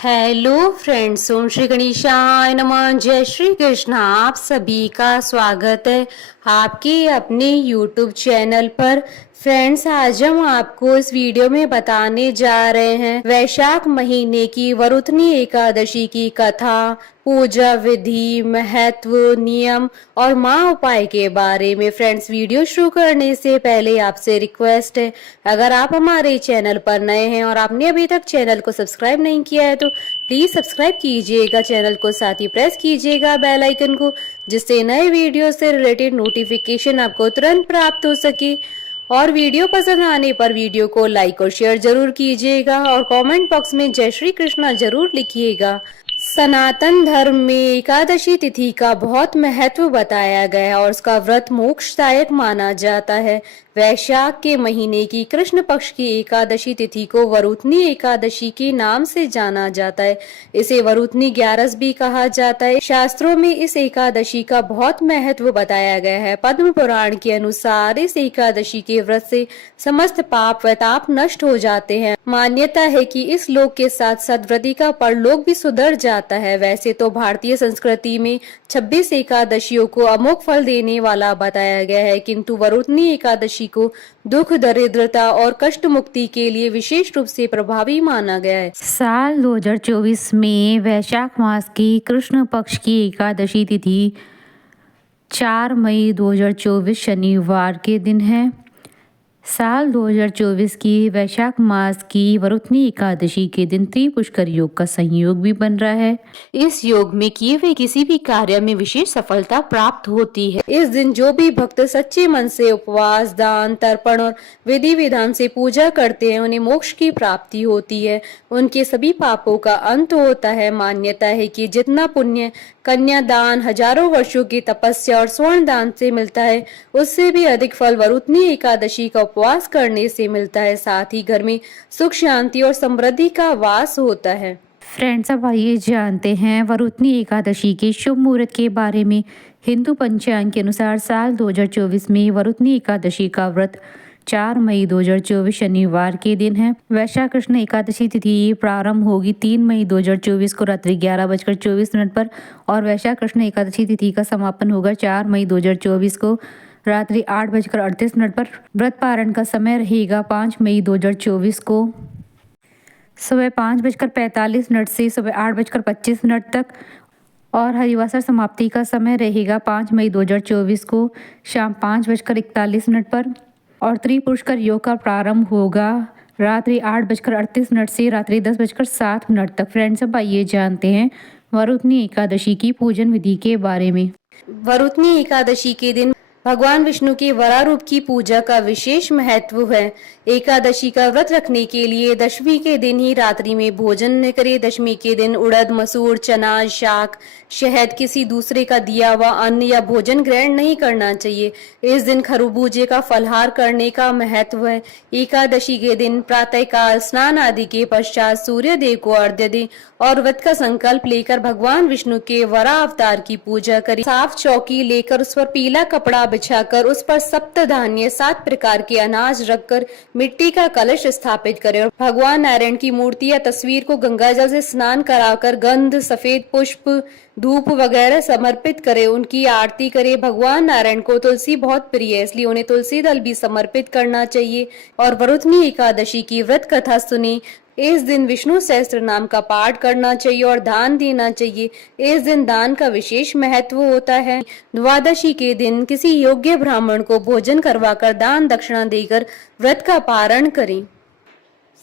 Hello friends, ओम श्री गणेशाय नमः। जय श्री कृष्ण। आप सभी का स्वागत है आपके अपने यूट्यूब चैनल पर। फ्रेंड्स, आज हम आपको इस वीडियो में बताने जा रहे हैं वैशाख महीने की वरुथनी एकादशी की कथा, पूजा विधि, महत्व, नियम और माँ उपाय के बारे में। फ्रेंड्स, वीडियो शुरू करने से पहले आपसे रिक्वेस्ट है, अगर आप हमारे चैनल पर नए हैं और आपने अभी तक चैनल को सब्सक्राइब नहीं किया है तो प्लीज सब्सक्राइब कीजिएगा चैनल को, साथ ही प्रेस कीजिएगा बेल आइकन को, जिससे नए वीडियो से रिलेटेड नोटिफिकेशन आपको तुरंत प्राप्त हो सके। और वीडियो पसंद आने पर वीडियो को लाइक और शेयर जरूर कीजिएगा और कमेंट बॉक्स में जय श्री कृष्णा जरूर लिखिएगा। सनातन धर्म में एकादशी तिथि का बहुत महत्व बताया गया है और उसका व्रत मोक्षदायक माना जाता है। वैशाख के महीने की कृष्ण पक्ष की एकादशी तिथि को वरुथनी एकादशी के नाम से जाना जाता है। इसे वरुथनी ग्यारस भी कहा जाता है। शास्त्रों में इस एकादशी का बहुत महत्व बताया गया है। पद्म पुराण के अनुसार इस एकादशी के व्रत से समस्त पाप व ताप नष्ट हो जाते हैं। मान्यता है कि इस लोक के साथ साथ व्रती का परलोक भी सुधर जाता है। वैसे तो भारतीय संस्कृति में 26 एकादशियों को अमोघ फल देने वाला बताया गया है, किंतु वरुथनी एकादशी को दुख, दरिद्रता और कष्ट मुक्ति के लिए विशेष रूप से प्रभावी माना गया है। साल 2024 में वैशाख मास की कृष्ण पक्ष की एकादशी तिथि 4 मई 2024 शनिवार के दिन है। साल 2024 की वैशाख मास की वरुथनी एकादशी के दिन त्रिपुष्कर योग का संयोग भी बन रहा है। इस योग में किए हुए किसी भी कार्य में विशेष सफलता प्राप्त होती है। इस दिन जो भी भक्त सच्चे मन से उपवास, दान, तर्पण और विधि विधान से पूजा करते हैं, उन्हें मोक्ष की प्राप्ति होती है। उनके सभी पापों का अंत होता है। मान्यता है कि जितना पुण्य कन्यादान, हजारों वर्षों की तपस्या और स्वर्ण दान से मिलता है, उससे भी अधिक फल वरुथनी एकादशी का उपवास करने से मिलता है। साथ ही घर में सुख, शांति और समृद्धि का वास होता है। फ्रेंड्स, अब आइए जानते हैं वरुथनी एकादशी के शुभ मुहूर्त के बारे में। हिंदू पंचांग के अनुसार साल 2024 में वरुथनी एकादशी का व्रत 4 मई 2024 शनिवार के दिन है। वैशाख कृष्ण एकादशी तिथि प्रारंभ होगी 3 मई 2024 को रात्रि 11:24 पर और वैशाख कृष्ण एकादशी तिथि का समापन होगा 4 मई 2024 को रात्रि 8:38 पर। व्रत पारण का समय रहेगा 5 मई 2024 को सुबह 5:45 से सुबह 8:25 तक और हरिवासर समाप्ति का समय रहेगा 5 मई 2024 को शाम 5:41 पर और त्रिपुष्कर योग का प्रारंभ होगा रात्रि 8:38 से रात्रि 10:07 तक। फ्रेंड्स, अब आइए जानते हैं वरुथनी एकादशी की पूजन विधि के बारे में। वरुथनी एकादशी के दिन भगवान विष्णु के वरा रूप की पूजा का विशेष महत्व है। एकादशी का व्रत रखने के लिए दशमी के दिन ही रात्रि में भोजन न करें। दशमी के दिन उड़द, मसूर, चना, शाक, शहद, किसी दूसरे का दिया हुआ अन्न या भोजन ग्रहण नहीं करना चाहिए। इस दिन खरबूजे का फलहार करने का महत्व है। एकादशी के दिन प्रातःकाल स्नान आदि के पश्चात सूर्य देव को अर्घ्य दें और व्रत का संकल्प लेकर भगवान विष्णु के वरा अवतार की पूजा करें। साफ चौकी लेकर उस पर पीला कपड़ा बिछाकर उस पर सप्त धान्य 7 प्रकार के अनाज रखकर मिट्टी का कलश स्थापित करें और भगवान नारायण की मूर्ति या तस्वीर को गंगा जल से स्नान कराकर गंध, सफेद पुष्प, धूप वगैरह समर्पित करें, उनकी आरती करें। भगवान नारायण को तुलसी बहुत प्रिय है, इसलिए उन्हें तुलसी दल भी समर्पित करना चाहिए और वरुथनी एकादशी की व्रत कथा सुने। इस दिन विष्णु सहस्त्र नाम का पाठ करना चाहिए और दान देना चाहिए। इस दिन दान का विशेष महत्व होता है। द्वादशी के दिन किसी योग्य ब्राह्मण को भोजन करवाकर दान दक्षिणा देकर व्रत का पारण करें।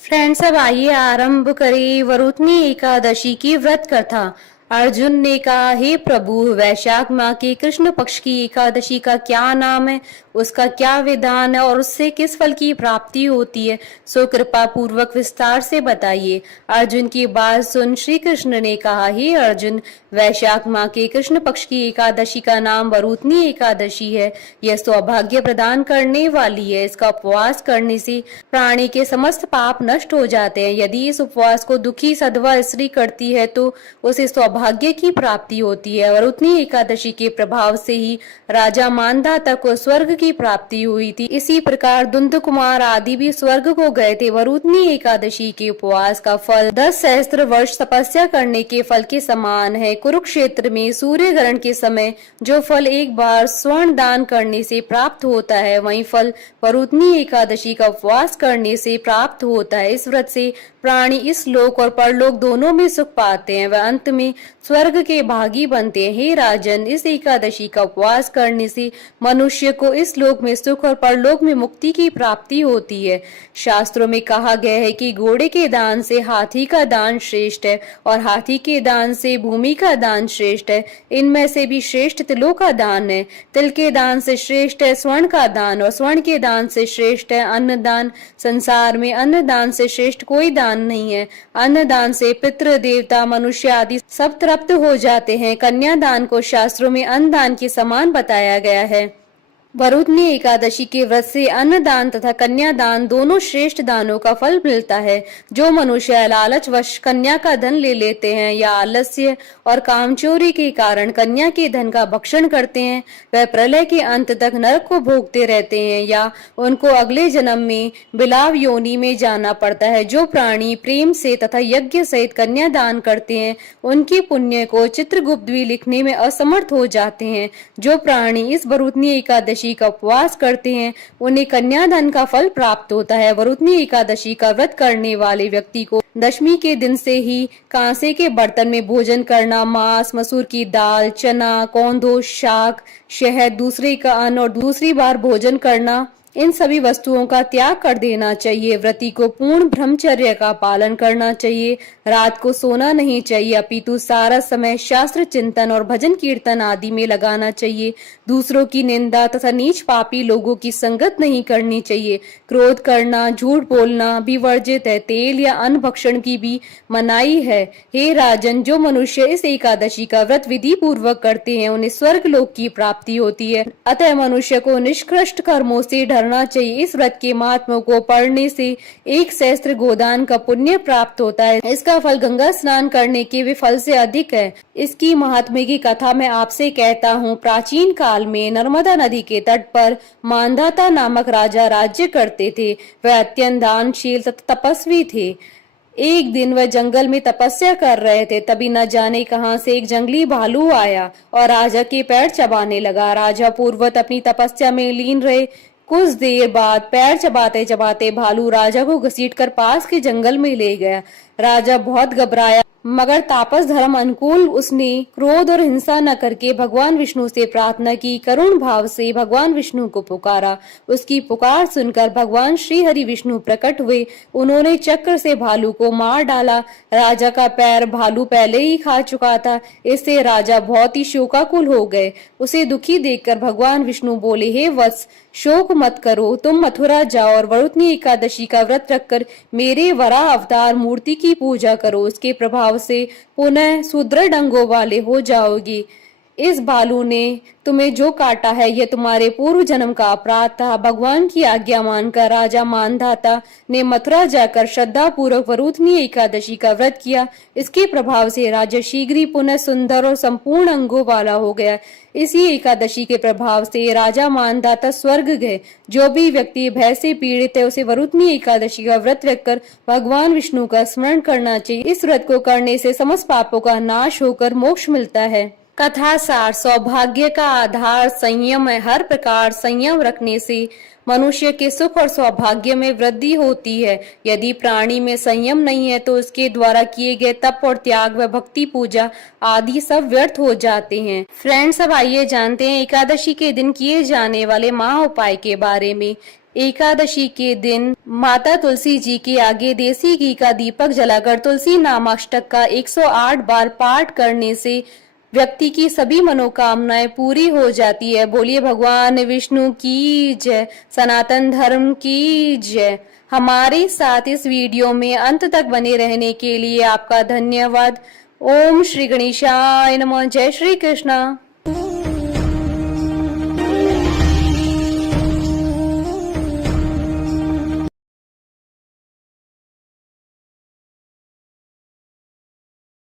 फ्रेंड्स, अब आइए आरंभ करें वरुथनी एकादशी की व्रत कथा। अर्जुन ने कहा, हे प्रभु, वैशाख माह के कृष्ण पक्ष की एकादशी का क्या नाम है, उसका क्या विधान है और उससे किस फल की प्राप्ति होती है, सो कृपा पूर्वक विस्तार से बताइए। अर्जुन की बात सुन श्री कृष्ण ने कहा, हे अर्जुन, वैशाख माह के कृष्ण पक्ष की एकादशी का नाम वरुथनी एकादशी है। यह सौभाग्य प्रदान करने वाली है। इसका उपवास करने से प्राणी के समस्त पाप नष्ट हो जाते हैं। यदि इस उपवास को दुखी सधवा स्त्री करती है तो उसे सौभाग्य की प्राप्ति होती है। वरुथनी एकादशी के प्रभाव से ही राजा मानधाता को स्वर्ग की प्राप्ति हुई थी। इसी प्रकार दुंद कुमार आदि भी स्वर्ग को गए थे। वरुथनी एकादशी के उपवास का फल 10 सहस्त्र वर्ष तपस्या करने के फल के समान है। कुरुक्षेत्र में सूर्य ग्रहण के समय जो फल एक बार स्वर्ण दान करने से प्राप्त होता है, वही फल वरुथनी एकादशी का उपवास करने से प्राप्त होता है। इस व्रत से प्राणी इस लोक और परलोक दोनों में सुख पाते हैं, वह अंत में स्वर्ग के भागी बनते हैं। हे राजन, इस एकादशी का उपवास करने से मनुष्य को इस लोक में सुख और परलोक में मुक्ति की प्राप्ति होती है। शास्त्रों में कहा गया है कि घोड़े के दान से हाथी का दान श्रेष्ठ है और हाथी के दान से भूमि का दान श्रेष्ठ है। इनमें से भी श्रेष्ठ तिलों का दान है। तिल के दान से श्रेष्ठ है स्वर्ण का दान और स्वर्ण के दान से श्रेष्ठ है अन्न दान। संसार में अन्न दान से श्रेष्ठ कोई दान नहीं है। अन्न दान से पितृ देवता मनुष्य आदि सब तृप्त हो जाते हैं। कन्यादान को शास्त्रों में अन्न दान के समान बताया गया है। वरुथनी एकादशी के व्रत से अन्नदान तथा कन्यादान दोनों श्रेष्ठ दानों का फल मिलता है। जो मनुष्य लालच वश कन्या का धन ले लेते हैं या आलस्य और कामचोरी के कारण कन्या के धन का भक्षण करते हैं, वह प्रलय के अंत तक नरक को भोगते रहते हैं या उनको अगले जन्म में बिलाव योनि में जाना पड़ता है। जो प्राणी प्रेम से तथा यज्ञ सहित कन्यादान करते हैं, उनके पुण्य को चित्रगुप्त भी लिखने में असमर्थ हो जाते हैं। जो प्राणी इस वरुथनी एकादशी का उपवास करते हैं, उन्हें कन्यादान का फल प्राप्त होता है। वरुथनी एकादशी का व्रत करने वाले व्यक्ति को दशमी के दिन से ही कांसे के बर्तन में भोजन करना, मांस, मसूर की दाल, चना, कौंधो, शाक, शहद, दूसरे का अन्न और दूसरी बार भोजन करना, इन सभी वस्तुओं का त्याग कर देना चाहिए। व्रती को पूर्ण ब्रह्मचर्य का पालन करना चाहिए। रात को सोना नहीं चाहिए, अपितु सारा समय शास्त्र चिंतन और भजन कीर्तन आदि में लगाना चाहिए। दूसरों की निंदा तथा नीच पापी लोगों की संगत नहीं करनी चाहिए। क्रोध करना, झूठ बोलना भी वर्जित है। तेल या अन्न भक्षण की भी मनाही है। हे राजन, जो मनुष्य इस एकादशी का व्रत विधि पूर्वक करते हैं, उन्हें स्वर्ग लोक की प्राप्ति होती है। अतः मनुष्य को निष्कृष्ट कर्मों से डरना चाहिए। इस व्रत के महात्म्य को पढ़ने से 1 सहस्त्र गोदान का पुण्य प्राप्त होता है। इसका फल गंगा स्नान करने के भी फल से अधिक है। इसकी महात्म्य की कथा मैं आपसे कहता हूँ। प्राचीन काल में नर्मदा नदी के तट पर मानधाता नामक राजा राज्य करते थे। वह अत्यंत दानशील तथा तपस्वी थे। एक दिन वह जंगल में तपस्या कर रहे थे, तभी न जाने कहां से एक जंगली भालू आया और राजा के पैर चबाने लगा। राजा पूर्ववत अपनी तपस्या में लीन रहे। कुछ देर बाद पैर चबाते चबाते भालू राजा को घसीटकर पास के जंगल में ले गया। राजा बहुत घबराया, मगर तापस धर्म अनुकूल उसने क्रोध और हिंसा न करके भगवान विष्णु से प्रार्थना की। करुण भाव से भगवान विष्णु को पुकारा। उसकी पुकार सुनकर भगवान श्री हरि विष्णु प्रकट हुए। उन्होंने चक्र से भालू को मार डाला। राजा का पैर भालू पहले ही खा चुका था। इससे राजा बहुत ही शोकाकुल हो गए। उसे दुखी देखकर भगवान विष्णु बोले, हे वत्स, शोक मत करो, तुम मथुरा जाओ और वरुथनी एकादशी का व्रत रखकर मेरे वराह अवतार मूर्ति की पूजा करो। उसके प्रभाव से पुनः सुदृढ़ अंगों वाले हो जाओगी। इस भालू ने तुम्हें जो काटा है, यह तुम्हारे पूर्व जन्म का अपराध था। भगवान की आज्ञा मानकर राजा मानधाता ने मथुरा जाकर श्रद्धा पूर्वक वरुथनी एकादशी का व्रत किया। इसके प्रभाव से राजा शीघ्र ही पुनः सुंदर और संपूर्ण अंगों वाला हो गया। इसी एकादशी के प्रभाव से राजा मानधाता स्वर्ग गए। जो भी व्यक्ति भय से पीड़ित है, उसे वरुथनी एकादशी का व्रत रखकर भगवान विष्णु का स्मरण करना चाहिए। इस व्रत को करने से समस्त पापों का नाश होकर मोक्ष मिलता है। कथा सार, सौभाग्य का आधार संयम है। हर प्रकार संयम रखने से मनुष्य के सुख और सौभाग्य में वृद्धि होती है। यदि प्राणी में संयम नहीं है, तो उसके द्वारा किए गए तप और त्याग व भक्ति पूजा आदि सब व्यर्थ हो जाते हैं। फ्रेंड्स, अब आइए जानते हैं एकादशी के दिन किए जाने वाले महा उपाय के बारे में। एकादशी के दिन माता तुलसी जी के आगे देसी घी का दीपक जलाकर तुलसी नामाष्टक का 108 बार पाठ करने से व्यक्ति की सभी मनोकामनाएं पूरी हो जाती है। बोलिए भगवान विष्णु की जय, सनातन धर्म की जय। हमारे साथ इस वीडियो में अंत तक बने रहने के लिए आपका धन्यवाद। ओम श्री गणेशाय नमः। जय श्री कृष्णा।